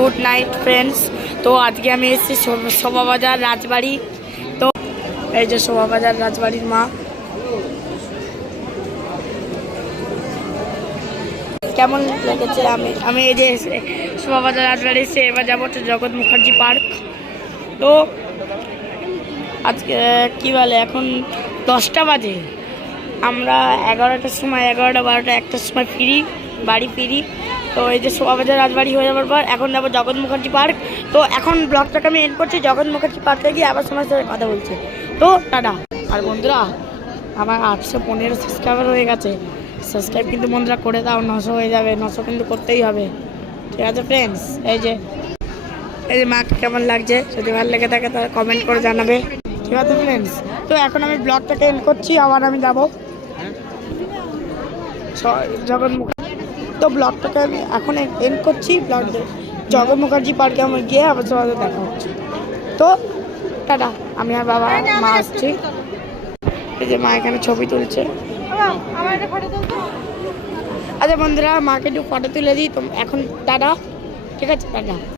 Good night friends. তো আজকে আমি এসেছি শোভাবাজার রাজবাড়ি। তো এই যে শোভাবাজার রাজবাড়ির মা। কেমন লেগেছে? আমি এই যে শোভাবাজার রাজবাড়ি এসে এবার যাবো জগৎ মুখার্জি পার্ক। তো আজকে কী বলে, এখন 10টা বাজে। আমরা 11টার সময় 11টা 12টা 1টার সময় বাড়ি ফিরি। তো এই যে শোভাবাজার রাজবাড়ি হয়ে যাওয়ার পর এখন যাবো জগৎ মুখার্জি পার্ক। তো এখন ব্লগটাকে আমি এন্ড করছি। জগৎ মুখার্জি পার্কে গিয়ে আবার সময় সাথে কথা বলছি। তো টাটা। আর বন্ধুরা, আমার 815 সাবস্ক্রাইবার হয়ে গেছে। সাবস্ক্রাইব কিন্তু বন্ধুরা করে দাও, 900 হয়ে যাবে। 900 কিন্তু করতেই হবে, ঠিক আছে ফ্রেন্ডস? এই যে মাকে কেমন লাগছে, যদি ভালো লেগে থাকে তাহলে কমেন্ট করে জানাবে, ঠিক আছে ফ্রেন্ডস? তো এখন আমি ব্লগটাকে এন্ড করছি, আবার আমি যাবো জগৎ মুখার্জি। তো ব্লগটাকে আমি এখন এন্ড করছি। জগৎ মুখার্জি পার্কে আমি গিয়ে আবার সবাই দেখা হচ্ছে। তো টাটা। আমি আর বাবা মা আসছি। এই যে মা এখানে ছবি তুলছে। আচ্ছা বন্ধুরা, মাকে একটু ফটো তুলে দিই। তো এখন টাটা, ঠিক আছে? টাটা।